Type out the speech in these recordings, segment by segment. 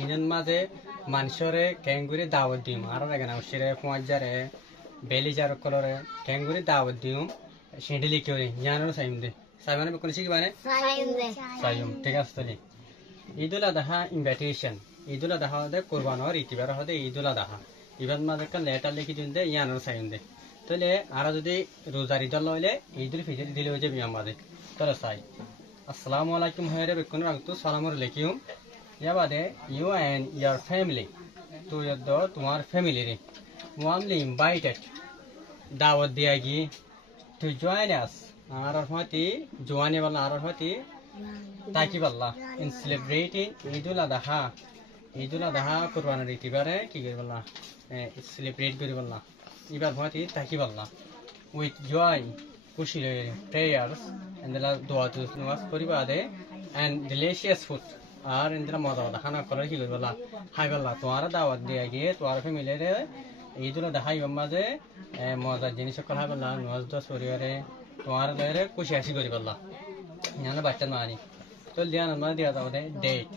ইনন মাঝে মানুষরে ক্যাঙ্গুরি দাওয়াত দিম আর লাগে না উশিরে ফুয়াজারে বেলিজার কলরে ক্যাঙ্গুরি দাওয়াত দিম সেটি লিখি ওরে জানানো সাইম দে সাইমানে কোন শিখি মানে সাইম ঠিক আছে তাহলে ঈদুল আদহা ইনভাইটেশন ঈদুল আদহা দে কুরবান আর ইতিবার হদে ঈদুল আদহা ইবাদ মাঝে একটা লেটার লিখি দিন দে জানানো সাইম দে তাহলে আর যদি রোজার ঈদ লইলে ঈদুল ফিতর দিলে হয়ে যাবে আমাদের তাহলে সাই আসসালামু আলাইকুম হয়ে রে বেকুন রাখতো সালামুর আলাইকুম याबादे you and your family to your तुम्हार family रे warmly invited दावत दिया गई to join us आरफाती जोआने वाला आरफाती ताकि वाला in celebrating ईदुल अदहा कुर्बान रीति बारे की कर वाला celebrate कर वाला इबार फाती ताकि वाला with joy खुशी ले prayers and the दुआ तो नमाज पढ़ी बादे and delicious food আর ইন্দ্রা মজা মজা খানা করে কি করবলা হাই বললা তোমার দাওয়াত দিয়ে গিয়ে তোমার ফ্যামিলি রে এইগুলো দেখাই মাঝে মজার জিনিস সকল হাই বললা নজ দশ পরিবারে তোমার লয়ে খুশি হাসি করি বললা জানা বাচ্চা মানি তো দিয়া নাম দিয়া দাও দে ডেট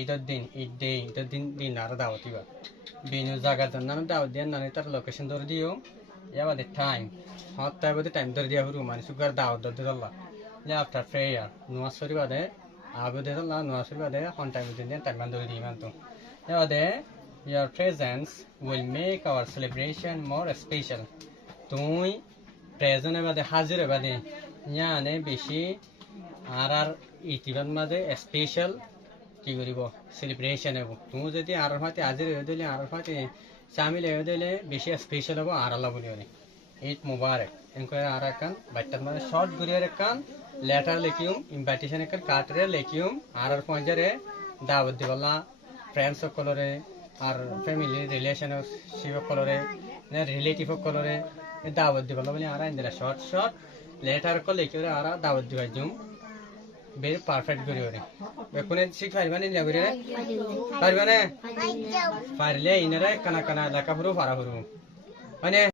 ঈদের দিন দিন আর দাওয়াত দিবা বিনু জায়গার জন্য দাওয়াত দিয়ে নানি তার লোকেশন ধরে দিও ইয়াবাদে টাইম হট টাইম ধরে দিয়া হুরু মানে সুগার দাওয়াত ধরে দিলা আফটার প্রেয়ার নমাজ পড়িবাদে আবু দে না নসরি বাদে কোন টাইম দিন টাইম ধরে দিই মানতো এবারে your presence will make our celebration more special তুই প্রেজেন্ট বাদে হাজির বাদে ইয়ানে বেশি আর ইতিবাদ মাঝে স্পেশাল কি করিব সেলিব্রেশন হবো তুমি যদি আর হাতে হাজির হয়ে দিলে আর হাতে শামিল হয়ে দিলে বেশি স্পেশাল হবো আর আল্লাহ বলি ঈদ মুবারক এনকো আর কান বাচ্চার মানে শর্ট ঘুরিয়ে রাখান লেটার লিখিম ইনভাইটেশন একটা কার্ডরে লিখিম আর পঞ্জারে দাওয়াত দিবলা ফ্রেন্ডস সকলরে আর ফ্যামিলি রিলেশনশিপ সকলরে রিলেটিভ সকলরে দাওয়াত দিবলা বলে আর ইন্দরা শর্ট লেটার কো লিখিরে আর দাওয়াত দিবাই জুম বেরি পারফেক্ট করি ওরে বেকুনে শিখ পারবানি লাগরে পারবানে পারলে ইনরে কানা লেখা পুরো পারা পুরো মানে